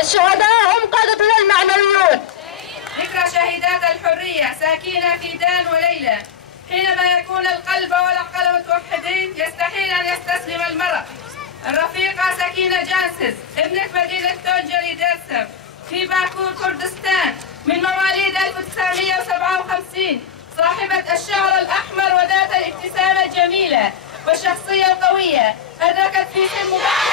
الشهداء هم قادتنا المعنويون. ذكرى شهيدات الحرية ساكنة في دان وليلى. حينما يكون القلب والقلم متوحدين يستحيل أن يستسلم المرء. الرفيقة سكينة جانسز ابنة مدينة توجري درسم في باكو كردستان من مواليد 1957، صاحبة الشعر الأحمر وذات الابتسامة الجميلة والشخصية القوية، أدركت في سن مبكر